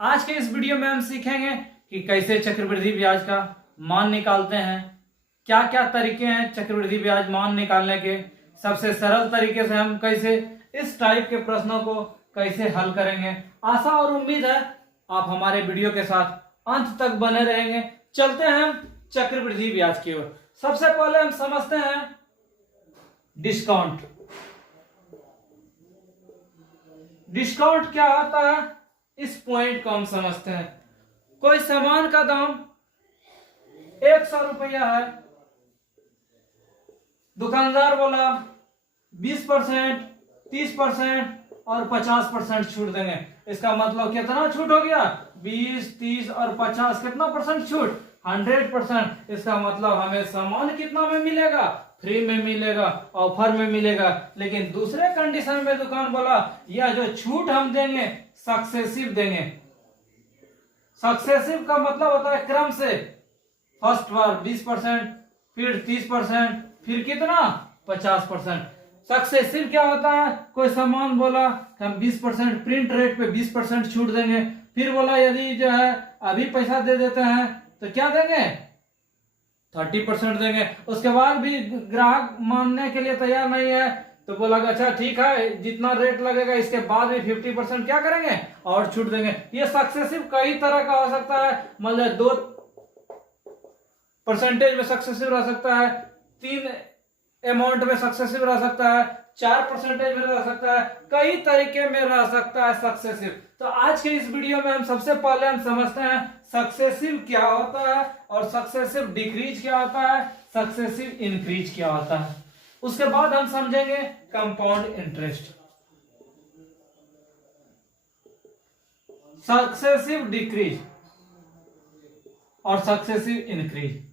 आज के इस वीडियो में हम सीखेंगे कि कैसे चक्रवृद्धि ब्याज का मान निकालते हैं। क्या क्या तरीके हैं चक्रवृद्धि ब्याज मान निकालने के। सबसे सरल तरीके से हम कैसे इस टाइप के प्रश्नों को कैसे हल करेंगे। आशा और उम्मीद है आप हमारे वीडियो के साथ अंत तक बने रहेंगे। चलते हैं हम चक्रवृद्धि ब्याज की ओर। सबसे पहले हम समझते हैं डिस्काउंट। डिस्काउंट क्या होता है, इस पॉइंट को हम समझते हैं। कोई सामान का दाम 100 रुपया है, दुकानदार बोला 20%, 30% और 50% छूट देंगे। इसका मतलब कितना छूट हो गया? 20, 30 और 50 कितना परसेंट छूट? 100%। इसका मतलब हमें सामान कितना में मिलेगा? फ्री में मिलेगा, ऑफर में मिलेगा। लेकिन दूसरे कंडीशन में दुकान बोला यह जो छूट हम देंगे सक्सेसिव देंगे। सक्सेसिव का मतलब होता है क्रम से। फर्स्ट बार 20%, फिर 30%, फिर कितना? 50%। सक्सेसिव क्या होता है? कोई सामान बोला हम 20% प्रिंट रेट पे 20% छूट देंगे, फिर बोला यदि जो है अभी पैसा दे देते हैं तो क्या देंगे? 30% देंगे। उसके बाद भी ग्राहक मानने के लिए तैयार नहीं है तो बोला अच्छा ठीक है, जितना रेट लगेगा इसके बाद भी 50% क्या करेंगे और छूट देंगे। ये सक्सेसिव कई तरह का हो सकता है। मतलब 2% में सक्सेसिव रह सकता है, 3 अमाउंट में सक्सेसिव रह सकता है, 4% में रह सकता है, कई तरीके में रह सकता है सक्सेसिव। तो आज के इस वीडियो में हम सबसे पहले हम समझते हैं सक्सेसिव क्या होता है और सक्सेसिव डिक्रीज क्या होता है, सक्सेसिव इंक्रीज क्या होता है। उसके बाद हम समझेंगे कंपाउंड इंटरेस्ट। सक्सेसिव डिक्रीज और सक्सेसिव इंक्रीज।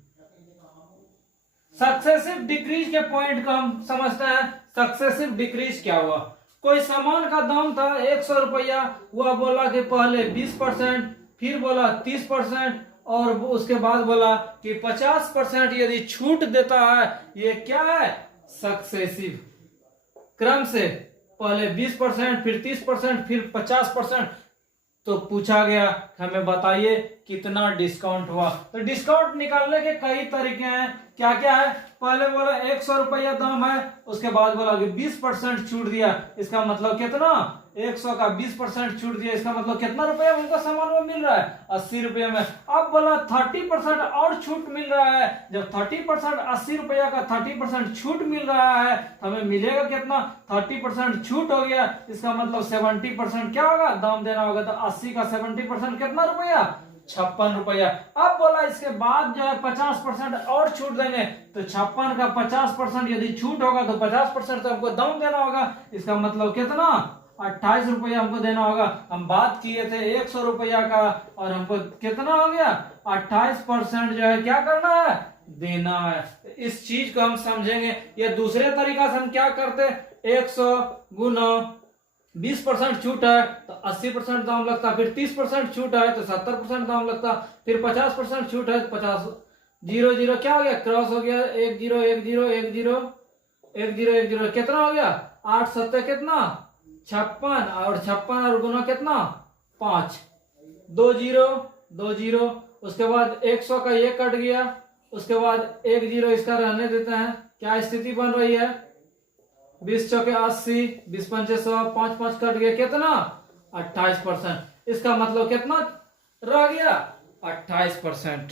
सक्सेसिव डिक्रीज के पॉइंट को हम समझते हैं। सक्सेसिव डिक्रीज क्या हुआ? कोई सामान का दाम था 100 रुपया, वह बोला कि पहले 20%, फिर बोला 30% और उसके बाद बोला कि 50% यदि छूट देता है। ये क्या है? सक्सेसिव क्रम से। पहले 20%, फिर 30%, फिर 50%। तो पूछा गया हमें बताइए कितना डिस्काउंट हुआ। तो डिस्काउंट निकालने के कई तरीके हैं। क्या क्या है? पहले बोला 100 रुपया दाम है, उसके बाद बोला कि 20% छूट दिया। इसका मतलब कितना? 100 का 20% छूट दिया। इसका मतलब कितना रुपया उनको सामान में मिल रहा है? 80 रुपये में। अब बोला 30% और छूट मिल रहा है। जब 30% 80 रुपया का 30% छूट मिल रहा है तो हमें मिलेगा कितना? 30% छूट हो गया। इसका मतलब 70% क्या होगा? दाम देना होगा। तो 80 का 70% कितना रुपया? 56 रुपया। अब बोला इसके बाद जो है 50% और छूट देंगे। तो 56 का 50% यदि छूट होगा तो 50% तो हमको दाम देना होगा। इसका मतलब कितना? 28 रुपया हमको देना होगा। हम बात किए थे 100 रुपया का और हमको कितना हो गया? 28% जो है क्या करना है? देना है। इस चीज को हम समझेंगे। ये दूसरे तरीका से हम क्या करते? 100 गुना 20% छूट है तो 80% दाम लगता, फिर 30% छूट है तो 70% दाम लगता, फिर 50% छूट है तो 50। 0 0 क्या हो गया? क्रॉस हो गया। 1 0 1 0 1 0 1 0 1 0 कितना हो गया? 8 7 कितना? 56 और 56 और गुना कितना? 5। 2 0 2 0। उसके बाद 100 का ये कट गया, उसके बाद 1 0 इसका रहने देते हैं। क्या स्थिति बन रही है? 20 चौके 80, 20 पंचे 100, 5 5 कट गया कितना? 28%। इसका मतलब कितना रह गया? 28%।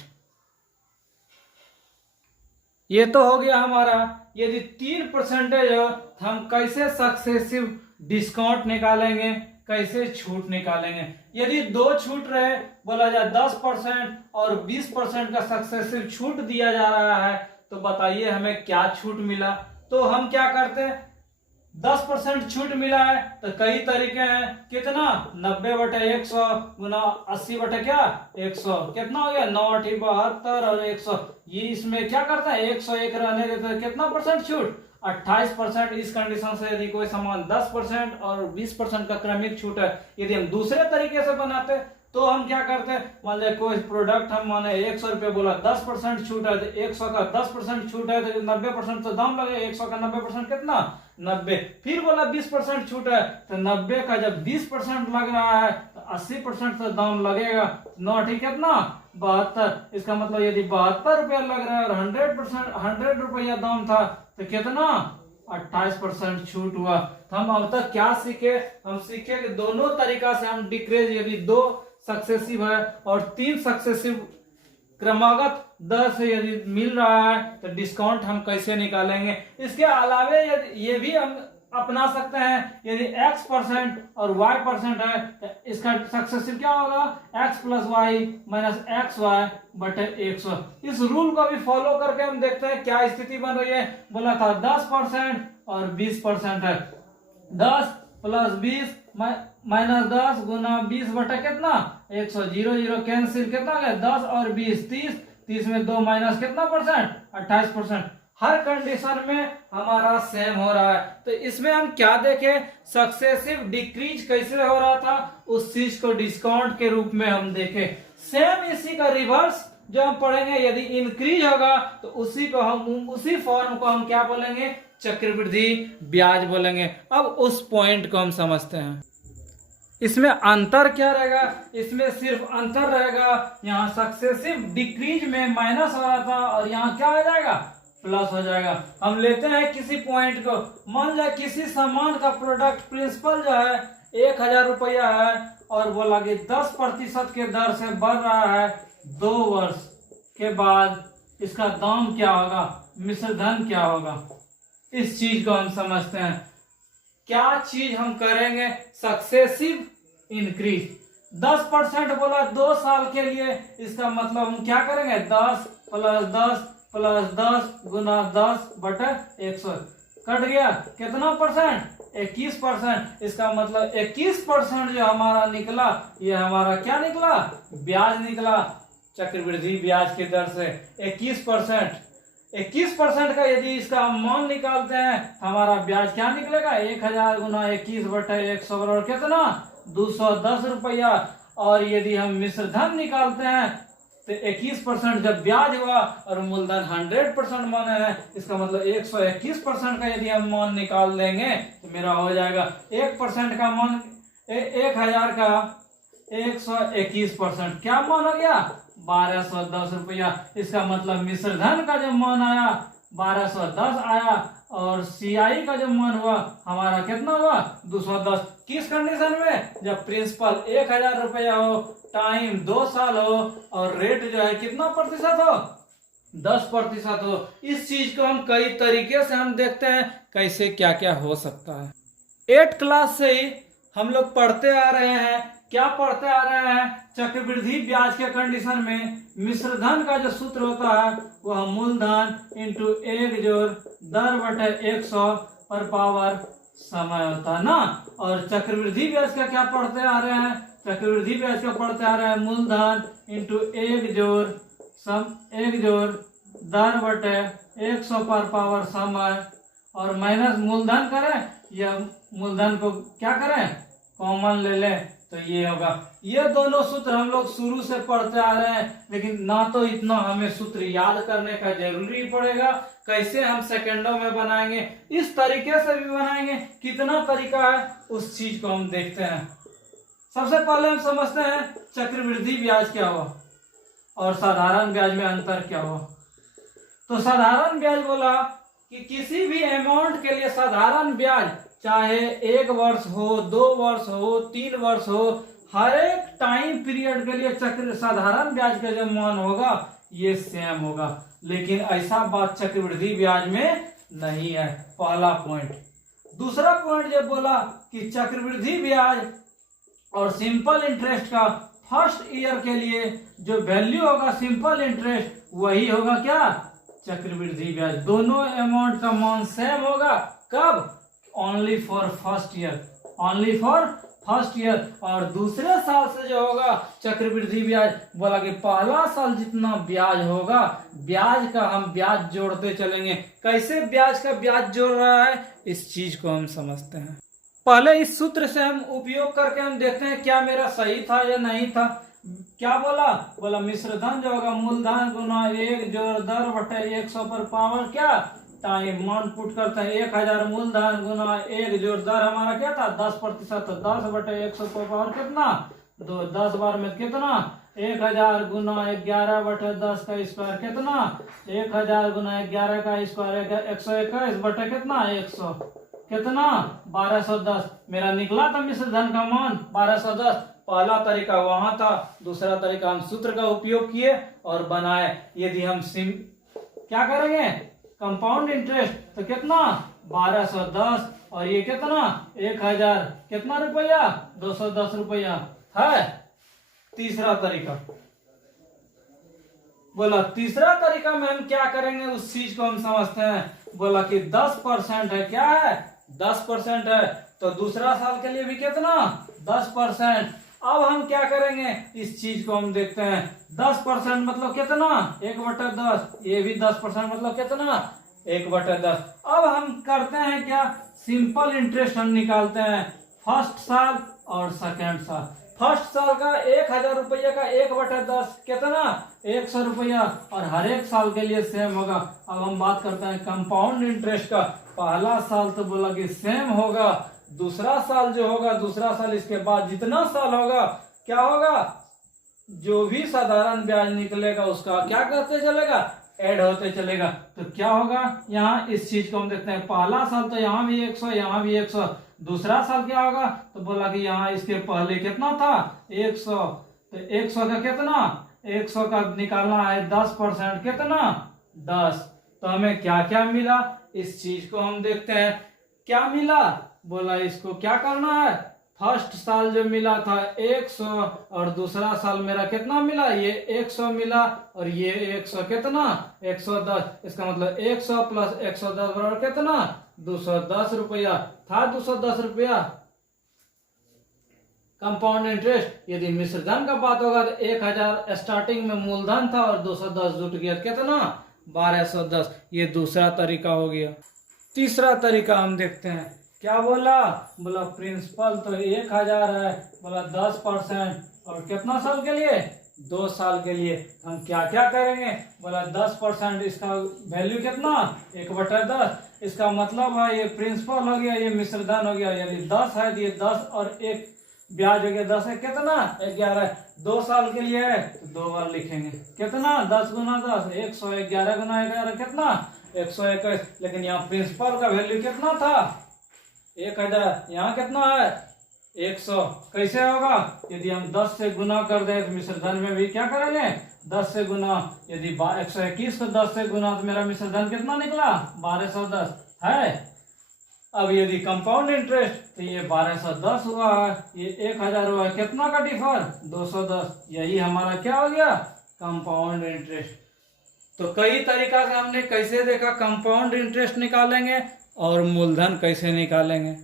ये तो हो गया हमारा। यदि 3% हो तो हम कैसे सक्सेसिव डिस्काउंट निकालेंगे, कैसे छूट निकालेंगे। यदि 2 छूट रहे, बोला जाए 10% और 20% का सक्सेसिव छूट दिया जा रहा है तो बताइए हमें क्या छूट मिला। तो हम क्या करते हैं? 10% छूट मिला है तो कई तरीके हैं। कितना? 90/100 गुना 80/ क्या? 100 कितना हो गया? 9 8 72 और 100। ये इसमें क्या करता है? 101 रहने देते हैं। कितना परसेंट छूट? 28%। इस कंडीशन से यदि कोई सामान 10% और 20% का क्रमिक छूट है। यदि हम दूसरे तरीके से बनाते तो हम क्या करते हैं? मान लिया कोई प्रोडक्ट हम माने 100 रुपये, बोला 10% छूट है तो 100 का 10% छूट है तो 90% तो दाम लगे। 100 का 90% कितना? 90। फिर बोला 20% छूट है तो 90 का जब 20% लग रहा है तो 80% तो दाम लगेगा। 9 ठीक कितना 72। इसका मतलब यदि 72 रुपया लग रहा है और 100 रुपया दाम था तो कितना 28% छूट हुआ। तो हम अब तक क्या सीखे, हम सीखे कि दोनों तरीका से हम डिक्रीज, यदि 2 सक्सेसिव है और 3 सक्सेसिव क्रमागत दर से यदि मिल रहा है तो डिस्काउंट हम कैसे निकालेंगे। इसके अलावे यदि ये भी हम अपना सकते हैं, यदि x% और y% है तो इसका सक्सेसिव क्या होगा x + y - xy बटे 100। इस रूल को भी फॉलो करके हम देखते हैं क्या स्थिति बन रही है। बोला था 10% और 20% है। 10 + 20 - 10 गुना 20 बटा कितना 100। 0 0 कैंसिल, कितना गया 10 और 20 30। 30 में 2 माइनस कितना परसेंट 28%। हर कंडीशन में हमारा सेम हो रहा है। तो इसमें हम क्या देखें, सक्सेसिव डिक्रीज कैसे हो रहा था उस चीज को डिस्काउंट के रूप में हम देखें। सेम इसी का रिवर्स जो हम पढ़ेंगे, यदि इंक्रीज होगा तो उसी फॉर्म को हम क्या बोलेंगे, चक्रवृद्धि ब्याज बोलेंगे। अब उस पॉइंट को हम समझते हैं। इसमें अंतर क्या रहेगा, इसमें सिर्फ अंतर रहेगा, यहाँ सक्सेसिव डिक्रीज में माइनस हो रहा था और यहाँ क्या हो जाएगा प्लस हो जाएगा। हम लेते हैं किसी पॉइंट को, मान जाए किसी सामान का प्रोडक्ट प्रिंसिपल जो है 1000 रुपया है और बोला कि 10% के दर से बढ़ रहा है 2 वर्ष के बाद, इसका दाम क्या होगा, मिश्र धन क्या होगा। इस चीज को हम समझते हैं। क्या चीज हम करेंगे, सक्सेसिव इंक्रीज 10% बोला 2 साल के लिए, इसका मतलब हम क्या करेंगे 10 + 10 + 10 गुना 10 बटे 100 कट गया कितना परसेंट 21%। इसका मतलब 21% जो हमारा निकला ये हमारा क्या निकला ब्याज निकला, चक्रवृद्धि ब्याज की दर से 21%। 21% का यदि इसका मान निकालते हैं हमारा ब्याज क्या निकलेगा 1000 गुना 21 बटे 100 बराबर कितना 210 रुपया। और यदि हम मिश्र धन निकालते हैं तो 21% जब ब्याज हुआ और मूलधन 100% मान है, इसका मतलब 121% का यदि हम मान निकाल देंगे तो मेरा हो जाएगा 1% का मान 1000 का 121% क्या मान हो गया 1210 रुपया। इसका मतलब मिश्र धन का जो मान आया 1210 आया और सीआई का जो मान हुआ हमारा कितना हुआ 210। किस कंडीशन में, जब प्रिंसिपल 1000 रुपया हो, टाइम 2 साल हो और रेट जो है कितना प्रतिशत हो 10% हो। इस चीज को हम कई तरीके से हम देखते हैं कैसे क्या क्या हो सकता है। 8th क्लास से ही हम लोग पढ़ते आ रहे हैं, क्या पढ़ते आ रहे हैं, चक्रवृद्धि ब्याज के कंडीशन में मिश्र धन का जो सूत्र होता है वह मूलधन इंटू 1 जोड़ दर बटे 100 पर पावर समय होता है ना। और चक्रवृद्धि ब्याज का क्या पढ़ते आ रहे हैं, चक्रवृद्धि ब्याज का पढ़ते आ रहे हैं मूलधन इंटू 1 जोड़ दर बटे 100 पर पावर समय और माइनस मूलधन करें या मूलधन को क्या करें कॉमन ले लें तो ये होगा। ये दोनों सूत्र हम लोग शुरू से पढ़ते आ रहे हैं, लेकिन ना तो इतना हमें सूत्र याद करने का जरूरी पड़ेगा, कैसे हम सेकंडों में बनाएंगे, इस तरीके से भी बनाएंगे, कितना तरीका है उस चीज को हम देखते हैं। सबसे पहले हम समझते हैं चक्रवृद्धि ब्याज क्या हुआ और साधारण ब्याज में अंतर क्या हुआ। तो साधारण ब्याज बोला कि किसी भी अमाउंट के लिए साधारण ब्याज चाहे 1 वर्ष हो 2 वर्ष हो 3 वर्ष हो, हर एक टाइम पीरियड के लिए साधारण ब्याज का जो मान होगा ये सेम होगा। लेकिन ऐसा बात चक्रवृद्धि ब्याज में नहीं है, पहला पॉइंट। दूसरा पॉइंट जब बोला कि चक्रवृद्धि ब्याज और सिंपल इंटरेस्ट का फर्स्ट ईयर के लिए जो वैल्यू होगा सिंपल इंटरेस्ट वही होगा क्या चक्रवृद्धि ब्याज। दोनों अमाउंट का मान सेम होगा, कब only for first year, only for first year. और दूसरे साल से जो होगा चक्रवृद्धि ब्याज बोला कि पहला साल जितना ब्याज होगा ब्याज का हम ब्याज जोड़ते चलेंगे। कैसे ब्याज का ब्याज जोड़ रहा है इस चीज को हम समझते हैं। पहले इस सूत्र से हम उपयोग करके हम देखते हैं क्या मेरा सही था या नहीं था। क्या बोला मिश्र धन जो होगा मूलधन गुना 1 जोड़ दर बटे 100 पर पावर क्या टाइम मान पुट करते हैं 1000 मूलधन गुना 1 जोड़ दर हमारा क्या था 10%, तो 10 बटे 100 पर पावर कितना दो 10 बार में कितना 1000 गुना 11/10 का स्क्वायर कितना 1000 गुना 11 का स्क्वायर 121 बटे कितना 100 कितना 1210। मेरा निकला था मिश्र धन का मान 1210। पहला तरीका वहां था, दूसरा तरीका हम सूत्र का उपयोग किए और बनाए। यदि हम क्या करेंगे कंपाउंड इंटरेस्ट तो कितना 1210 और ये कितना 1000 कितना रुपया 210 रुपया है। तीसरा तरीका बोला, तीसरा तरीका में हम क्या करेंगे उस चीज को हम समझते हैं। बोला कि 10% है, क्या है 10% है, तो दूसरा साल के लिए भी कितना 10%। अब हम क्या करेंगे इस चीज को हम देखते हैं। 10% मतलब कितना 1/10, ये भी 10% मतलब कितना 1/10। अब हम करते हैं क्या, सिंपल इंटरेस्ट हम निकालते हैं फर्स्ट साल और सेकेंड साल। फर्स्ट साल का 1000 रुपया का 1/10 कितना 100 रुपया, और हर एक साल के लिए सेम होगा। अब हम बात करते हैं कंपाउंड इंटरेस्ट का। पहला साल तो बोला कि सेम होगा, दूसरा साल जो होगा, दूसरा साल इसके बाद जितना साल होगा क्या होगा, जो भी साधारण ब्याज निकलेगा उसका क्या करते चलेगा ऐड होते चलेगा। तो क्या होगा यहाँ इस चीज को हम देखते हैं। पहला साल तो यहाँ भी 100, यहाँ भी 100। दूसरा साल क्या होगा, तो बोला कि यहाँ इसके पहले कितना था 100, तो 100 का कितना 100 का निकालना है 10% कितना 10। तो हमें क्या क्या मिला इस चीज को हम देखते हैं। क्या मिला, बोला इसको क्या करना है, फर्स्ट साल जो मिला था 100 और दूसरा साल मेरा कितना मिला, ये 100 मिला और ये 100 कितना 110। इसका मतलब 100 प्लस 110 बराबर कितना 210 रुपया था। 210 रुपया कंपाउंड इंटरेस्ट। यदि मिश्र धन का बात होगा तो 1000 स्टार्टिंग में मूलधन था और 210 जुट गया कितना 1210। ये दूसरा तरीका हो गया। तीसरा तरीका हम देखते हैं। क्या बोला, बोला प्रिंसिपल तो 1000 है, बोला 10% और कितना साल के लिए 2 साल के लिए। हम क्या क्या करेंगे, बोला 10% इसका वैल्यू कितना 1/10। इसका मतलब है ये प्रिंसिपल हो गया, ये मिश्र धन हो गया। यदि 10 है तो ये 10 और एक ब्याज हो गया 10 है कितना 11। 2 साल के लिए है तो 2 बार लिखेंगे कितना 10 गुना 10 100, 11 गुना 11 कितना 121। लेकिन यहाँ प्रिंसिपल का वैल्यू कितना था 1000, यहाँ कितना है 100। कैसे होगा, यदि हम 10 से गुना कर दे तो मिश्र धन में भी क्या करेंगे 10 से गुना। यदि 121 को 10 से गुना तो मेरा मिश्र धन कितना निकला 1210 है। अब यदि कंपाउंड इंटरेस्ट तो ये 1210 हुआ है, ये 1000 हुआ है, कितना का डिफर 210। यही हमारा क्या हो गया कंपाउंड इंटरेस्ट। तो कई तरीका से हमने कैसे देखा कंपाउंड इंटरेस्ट निकालेंगे और मूलधन कैसे निकालेंगे।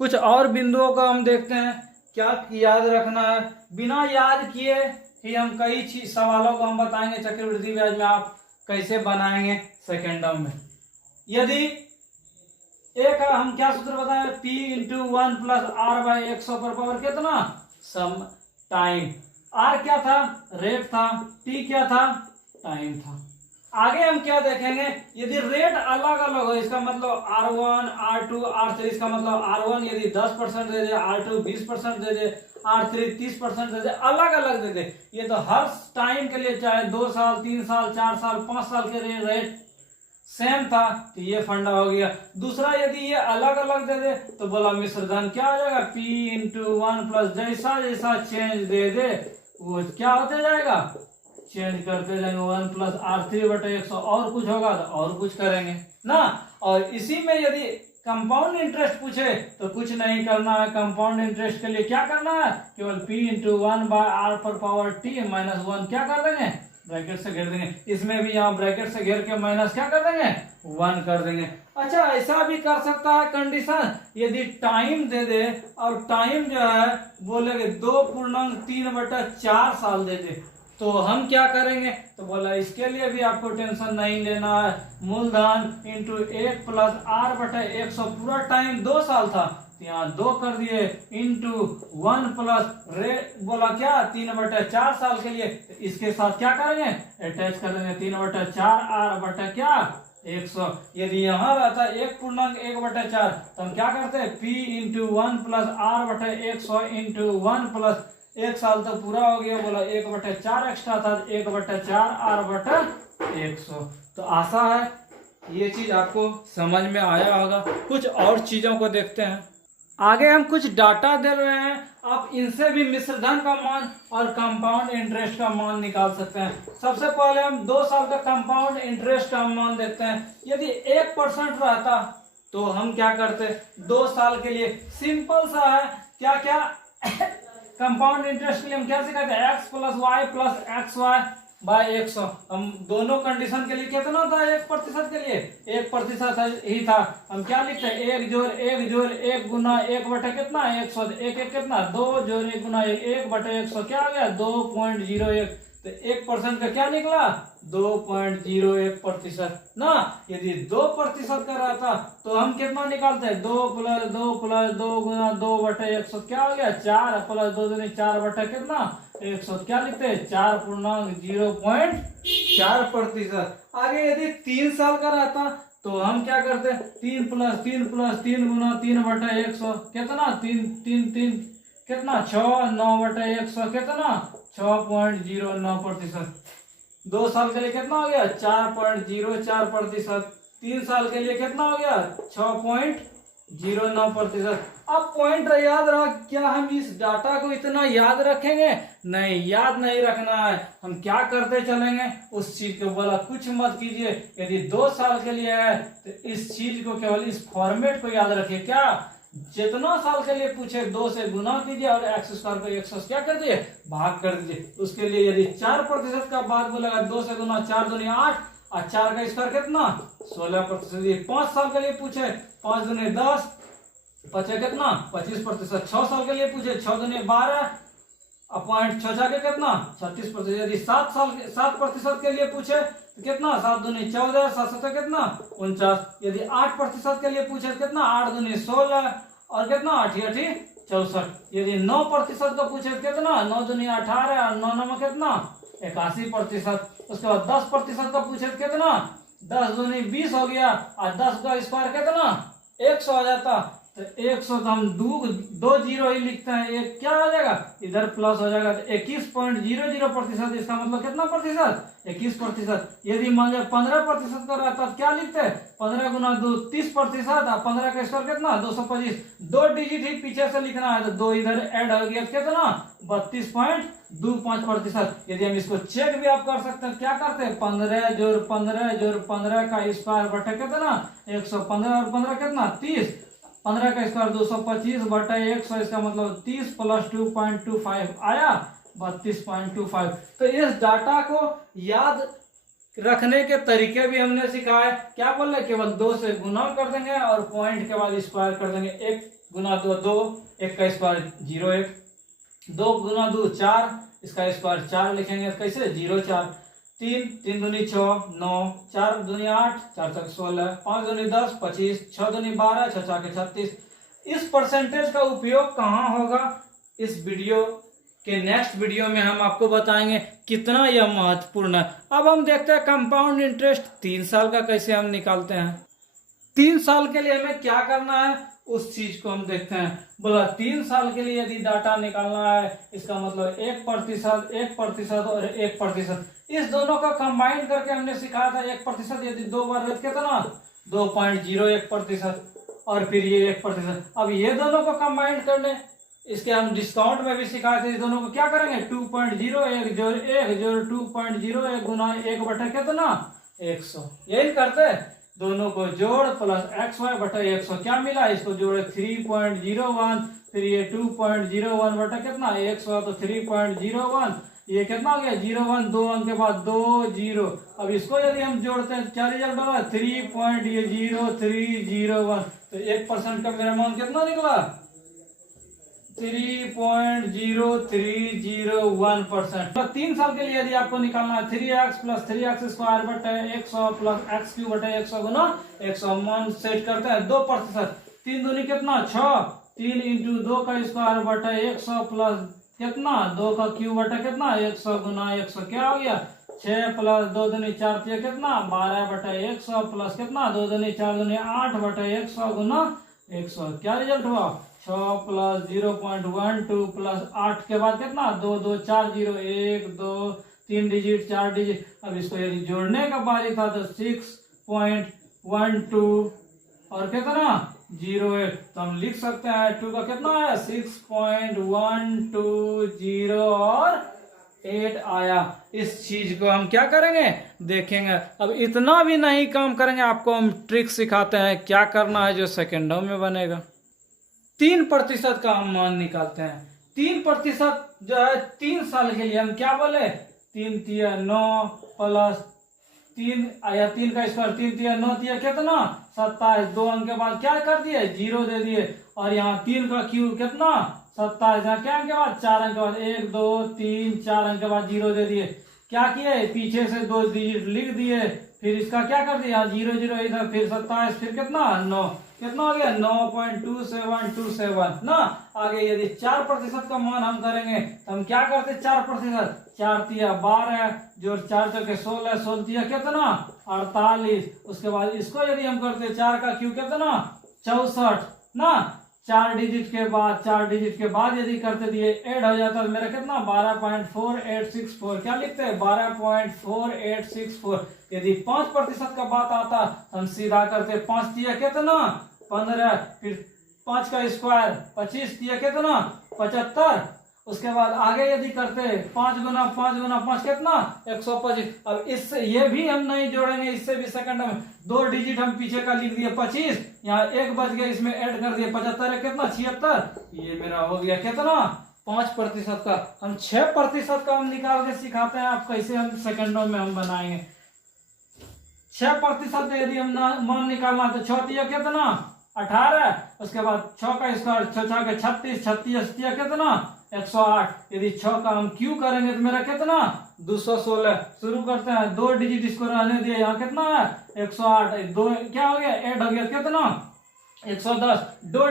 कुछ और बिंदुओं का हम देखते हैं। क्या याद रखना है, बिना याद किए ही हम कई सवालों को हम बताएंगे चक्रवृद्धि ब्याज में आप कैसे बनाएंगे सेकेंडों में। यदि एक हम क्या सूत्र बताएं, P × 1 + R/100 पर पावर कितना सम टाइम। R क्या था रेट था, T क्या था टाइम था। आगे हम क्या देखेंगे, यदि रेट अलग अलग हो इसका मतलब R1 R2 R3, इसका मतलब R1 यदि 10% दे दे, R2 20% दे दे, R3 30% दे दे, अलग अलग दे दे। ये तो हर टाइम के लिए चाहे 2 साल 3 साल 4 साल 5 साल के लिए रेट सेम था, तो ये फंडा हो गया। दूसरा यदि ये अलग अलग दे दे तो बोला मिश्र धन क्या हो जाएगा P × 1 + जैसा जैसा चेंज दे दे वो क्या होते जाएगा चेंज करते जाएंगे। 1 + R3/100 और कुछ होगा तो और कुछ करेंगे ना। और इसी में यदि कंपाउंड इंटरेस्ट पूछे तो कुछ नहीं करना है। कंपाउंड इंटरेस्ट के लिए क्या करना है, केवल P × 1/R/T - 1 क्या कर देंगे ब्रैकेट से घेर देंगे। इसमें भी यहाँ ब्रैकेट से घेर के माइनस क्या कर देंगे 1 कर देंगे। अच्छा ऐसा भी कर सकता है कंडीशन, यदि टाइम दे दे और टाइम जो है बोलेगे 2.3/4 साल दे दे तो हम क्या करेंगे, तो बोला इसके लिए भी आपको टेंशन नहीं लेना है। मूलधन × 1 + R/100 पूरा टाइम 2 साल था, यहाँ 2 कर दिए × 1 + रेट बोला क्या 3/4 साल के लिए। इसके साथ क्या करेंगे अटैच कर देंगे 3/4 R/क्या 100। यदि यहाँ रहता 1.1/4 तो हम क्या करते हैं, p इंटू 1 प्लस r बटे 100 इंटू 1 प्लस 1 साल तो पूरा हो गया, बोला 1/4 एक्स्ट्रा था, 1/4 r बटे 100। तो आशा है ये चीज आपको समझ में आया होगा। कुछ और चीजों को देखते हैं। आगे हम कुछ डाटा दे रहे हैं, आप इनसे भी मिश्र धन का मान और कंपाउंड इंटरेस्ट का मान निकाल सकते हैं। सबसे पहले हम 2 साल का कंपाउंड इंटरेस्ट का मान देखते हैं। यदि 1% रहता तो हम क्या करते, 2 साल के लिए सिंपल सा है, क्या क्या कंपाउंड इंटरेस्ट के लिए हम क्या सिखाते हैं, x plus Y plus X Y by 100। हम दोनों कंडीशन के लिए कितना था, 1% के लिए 1% ही था। हम क्या लिखते हैं, 1 जोड़ 1 जोड़ 1 गुना 1 बटे कितना 100, 1 1 कितना 2 जोड़ 1 गुना 1 बटे 100 क्या आ गया 2.01। तो 1% का क्या निकला 2.01% ना। यदि 2% का रहता तो हम कितना निकालते हैं, 2 प्लस 2 प्लस 2 गुना 2 बटे 100 क्या हो गया 4 प्लस 2 दूनी 4 बटे कितना 100 क्या लिखते हैं 4.04%। आगे यदि 3 साल का रहता तो हम क्या करते हैं, 3 प्लस 3 प्लस 3 गुना 3 बटे 100 कितना 3 3 3 कितना 6 9 बटे 100 कितना 6.09%। 2 साल के लिए कितना हो गया 4.04%। 3 साल के लिए कितना हो गया 6.09%। अब पॉइंट याद रहा, क्या हम इस डाटा को इतना याद रखेंगे, नहीं याद नहीं रखना है। हम क्या करते चलेंगे, उस चीज को बोला कुछ मत कीजिए। यदि 2 साल के लिए है तो इस चीज को केवल इस फॉर्मेट को याद रखिए, क्या जितना साल के लिए पूछे 2 से गुना कीजिए और x स्क्वायर को 100 क्या कर दीजिए भाग कर दीजिए। उसके लिए यदि 4% का बात बोलेगा 2 से गुना 4 दूनी 8 और 4 का स्क्वायर कितना 16%। 5 साल के लिए पूछे 5 दूनी 10 बचे कितना 25%। 6 साल के लिए पूछे 6 दूनी 12 अपॉइंट 6 के कितना 36%। यदि 7% के लिए पूछे तो कितना 7 दूनी 14 7 7 कितना 49। यदि 8% के लिए पूछे कितना 8 दूनी 16 और कितना 8 8 64। यदि 9% को पूछे कितना 9 दूनी 18 और 9 9 कितना 81%। उसके बाद 10% का पूछे कितना 10 दूनी 20 हो गया और 10 का स्क्वायर कितना 100 आ जाता। तो 100 तो हम दो जीरो ही लिखते हैं, एक क्या आ जाएगा इधर प्लस हो जाएगा। तो 21.00%, इसका मतलब कितना प्रतिशत 21%। यदि मान लीजिए 15% का रहता तो क्या लिखते हैं 15 गुना 2 30% और 15 का स्क्वायर कितना 225। 2 डिजिट ही पीछे से लिखना है तो 2 इधर ऐड हो गया कितना 32.25%। यदि हम इसको चेक भी आप कर सकते हैं, क्या करते हैं 15 जोड़ 15 जोड़ 15 का स्क्वायर बटे कितना 115 और 15 कितना 30। 15 का स्क्वायर 225 बटे 100, इसका मतलब 30 प्लस 2.25 आया 32.25। तो इस डाटा को याद रखने के तरीके भी हमने सिखाए। क्या बोल रहे, केवल 2 से गुना कर देंगे और पॉइंट के बाद स्क्वायर कर देंगे। 1 गुना 2 2, 1 का स्क्वायर 0 1, 2 गुना 2 4, इसका स्क्वायर 4 लिखेंगे कैसे 0 4। 3 3 दूनी 6 9, 4 दूनी 8 4 4 16, 5 दूनी 10 25, 6 दूनी 12 6 4 36। इस परसेंटेज का उपयोग कहाँ होगा, इस वीडियो के नेक्स्ट वीडियो में हम आपको बताएंगे कितना यह महत्वपूर्ण है। अब हम देखते हैं कंपाउंड इंटरेस्ट 3 साल का कैसे हम निकालते हैं। 3 साल के लिए हमें क्या करना है उस चीज को हम देखते हैं। बोला 3 साल के लिए यदि डाटा निकालना है, इसका मतलब 1% और 1%, इस दोनों का कंबाइन करके हमने सिखाया था 1%। यदि 2 बार कितना 2.01% और फिर ये 1%। अब ये दोनों को कंबाइन करने, इसके हम डिस्काउंट में भी सिखाए थे। इस दोनों को क्या करेंगे 2.01 जोड़ 1 जोड़ 2.01 गुना 1 बटे कितना 100, यही करते दोनों को जोड़ प्लस xy बटे 100 क्या मिला, इसको जोड़े 3.01, फिर ये 2.01 बटे कितना 100 तो 3.01, ये कितना हो गया 01 2 अंक के बाद 2 0। अब इसको यदि हम जोड़ते हैं 4 रिजल्ट होगा 3.0301। तो 1% का मेरा मान कितना निकला 3.0301%। तो 3 साल के लिए यदि आपको निकालना है 3x प्लस 3x स्क्वायर बटे 100 प्लस x क्यूब बटे 100 गुना 100 मान सेट करते हैं 2%। 3 दूनी कितना 6, 3 इंटू 2 का स्क्वायर बटे 100 प्लस कितना 2 का क्यूब बटा कितना 100 गुना 100 क्या हो गया 6 प्लस 2 दूनी 4 कितना 12 बटा 100 प्लस कितना 2 दूनी 4 दूनी 8 बटा 100 गुना 100 क्या रिजल्ट हुआ 6 प्लस 0.12 प्लस 8 के बाद कितना 2 2 4 0 1 2 3 डिजिट 4 डिजिट। अब इसको यदि जोड़ने का बारी था तो 6.12 और कितना 0.8 तो हम लिख सकते हैं 2 का कितना है 6.120 और 8 आया। इस चीज को हम क्या करेंगे देखेंगे। अब इतना भी नहीं काम करेंगे, आपको हम ट्रिक सिखाते हैं क्या करना है जो सेकेंडों में बनेगा। 3% का हम मान निकालते हैं। 3% जो है 3 साल के लिए हम क्या बोले 3 तिया 9 प्लस 3 आया 3 का स्क्वायर 3 तिया 9 तिया कितना 27 2 अंक के बाद क्या कर दिए 0 दे दिए और यहाँ 3 का क्यूब कितना 27 यहाँ क्या अंक के बाद 4 अंक के बाद 1 2 3 4 अंक के बाद 0 दे दिए। क्या किए पीछे से 2 डिजिट लिख दिए फिर इसका क्या कर दिया 0 0 इधर फिर 27 फिर कितना 9 कितना हो गया 9.2727 ना। आगे यदि 4% का मान हम करेंगे तो हम क्या करते 4% 4 तिया 12 जोड़ 4 चौके 16 16 तिया कितना 48। उसके बाद इसको यदि हम करते 4 का क्यूब कितना 64 ना 4 डिजिट के बाद यदि करते दिए ऐड हो जाता है मेरा कितना 12.4864 क्या लिखते हैं 12.4864। यदि 5% का बात आता हम सीधा करते 5 तिया कितना 15 फिर 5 का स्क्वायर 25 तिया कितना 75। उसके बाद आगे यदि करते 5 गुना 5 कितना 125। अब इससे ये भी हम नहीं जोड़ेंगे इससे भी सेकंड में 2 डिजिट हम पीछे का लिख दिए 25 यहाँ 1 बच गया इसमें ऐड कर दिए 75 है कितना 76। ये मेरा हो गया कितना 5% का। हम 6% का हम निकाल के सिखाते हैं आप कैसे हम सेकंडों में हम बनाएंगे। 6% यदि हम मान निकालना तो 6 तिया कितना 18। उसके बाद 6 का स्क्वायर 6 के 36 36 तिया कितना 108। यदि 6 का हम क्यू करेंगे तो मेरा कितना 216। शुरू करते हैं 2 डिजिट इसको रहने दिए यहाँ कितना है 108 2 क्या हो गया ऐड हो गया कितना 110। 2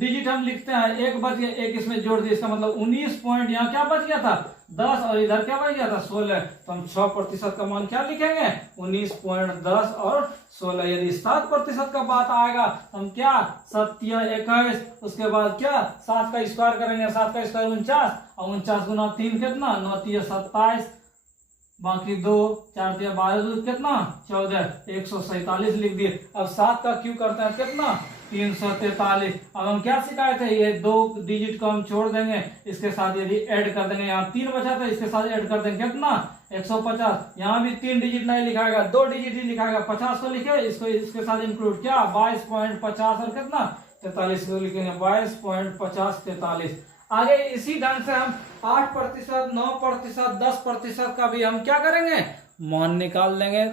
डिजिट हम लिखते हैं 1 बच गया 1 इसमें जोड़ दिया इसका मतलब 19 पॉइंट यहाँ क्या बच गया था 10 और इधर क्या बच गया था 16। तो हम 6% का मान क्या लिखेंगे 19.10 और 16। यदि 7% का बात आएगा हम क्या 7 तिया 21। उसके बाद क्या 7 का स्क्वायर करेंगे 7 का स्क्वायर 49 और 49 गुना 3 कितना 9 तिया 27 बाकी 2 4 तिया 12 कितना 14 147 लिख दिए। अब 7 का क्यू करते हैं कितना 343। अब हम क्या सिखाए थे ये 2 डिजिट को हम छोड़ देंगे इसके साथ यदि ऐड कर देंगे यहाँ 3 बचा था इसके साथ ऐड कर देंगे कितना 150। यहाँ भी 3 डिजिट नहीं लिखाएगा 2 डिजिट ही लिखाएगा 50 को लिखे इसको इसके साथ इंक्लूड क्या 22.50 और कितना 43 को लिखेंगे 22.50 आगे इसी ढंग से हम 8% 9% 10% का भी हम क्या करेंगे मान निकाल लेंगे।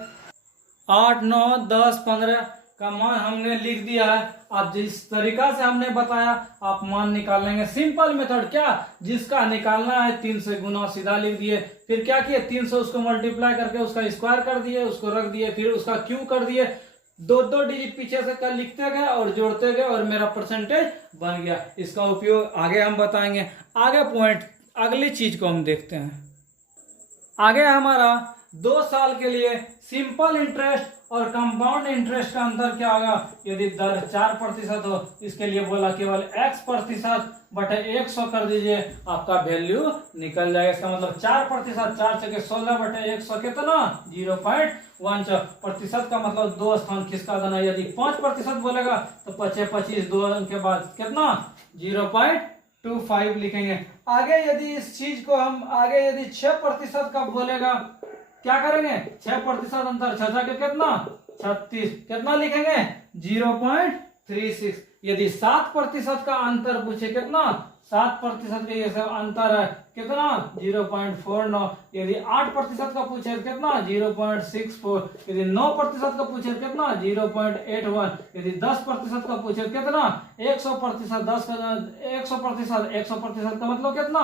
8 9 10 15 का मान हमने लिख दिया है। आप जिस तरीका से हमने बताया आप मान निकाल लेंगे। सिंपल मेथड क्या जिसका निकालना है 3 से गुना सीधा लिख दिए फिर क्या किए 3 से उसको मल्टीप्लाई करके उसका स्क्वायर कर दिए उसको रख दिए फिर उसका क्यूब कर दिए 2 डिजिट पीछे से कर लिखते गए और जोड़ते गए और मेरा परसेंटेज बन गया। इसका उपयोग आगे हम बताएंगे। आगे पॉइंट अगली चीज को हम देखते हैं। आगे हमारा 2 साल के लिए सिंपल इंटरेस्ट और कंपाउंड इंटरेस्ट का अंतर क्या होगा। यदि दर 4% हो इसके लिए बोला केवल x% बटे 100 कर दीजिए आपका वैल्यू निकल जाएगा। इसका मतलब 4% 4 चौके 16 बटे 100 कितना 0.14% का मतलब 2 स्थान खिसका देना। यदि 5% बोलेगा तो 25 2 के बाद कितना 0.25 लिखेंगे। आगे यदि इस चीज को हम आगे यदि 6% का बोलेगा क्या करेंगे 6% अंतर 6 के कितना 36 कितना लिखेंगे 0.36। यदि 7% का अंतर पूछे कितना 7% के ये सब अंतर है कितना 0.49। यदि 8% का पूछे कितना 0.64। यदि 9% का पूछे कितना 0.81। यदि 10% का पूछे कितना 100%। 100% का मतलब कितना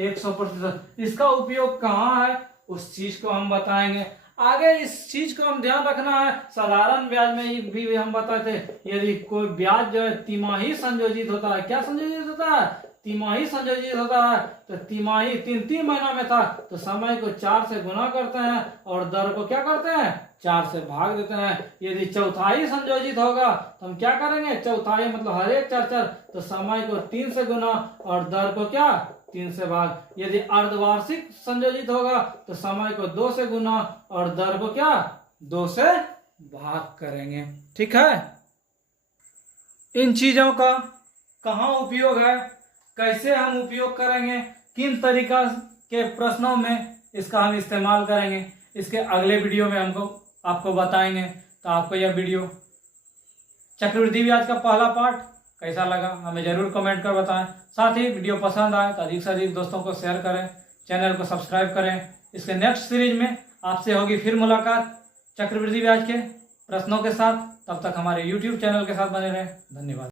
100%। इसका उपयोग कहाँ है उस चीज को हम बताएंगे। आगे इस चीज को हम ध्यान रखना है। साधारण ब्याज में भी हम बताते थे यदि कोई ब्याज जो है तिमाही संयोजित होता है क्या संयोजित होता है तिमाही संयोजित होता है तो तिमाही 3 महीनों में था तो समय को 4 से गुना करते हैं और दर को क्या करते हैं 4 से भाग देते हैं। यदि चौथाई संयोजित होगा तो हम क्या करेंगे, चौथाई मतलब हर एक 4 तो समय को 3 से गुना और दर को क्या 3 से भाग। यदि अर्धवार्षिक संयोजित होगा तो समय को 2 से गुना और दर को क्या 2 से भाग करेंगे। ठीक है, इन चीजों का कहाँ उपयोग है, कैसे हम उपयोग करेंगे, किन तरीका के प्रश्नों में इसका हम इस्तेमाल करेंगे, इसके अगले वीडियो में हमको आपको बताएंगे। तो आपको यह वीडियो चक्रवृद्धि ब्याज का पहला पार्ट कैसा लगा हमें जरूर कमेंट कर बताएं। साथ ही वीडियो पसंद आए तो अधिक से अधिक दोस्तों को शेयर करें, चैनल को सब्सक्राइब करें। इसके नेक्स्ट सीरीज में आपसे होगी फिर मुलाकात चक्रवृद्धि ब्याज के प्रश्नों के साथ। तब तक हमारे YouTube चैनल के साथ बने रहें। धन्यवाद।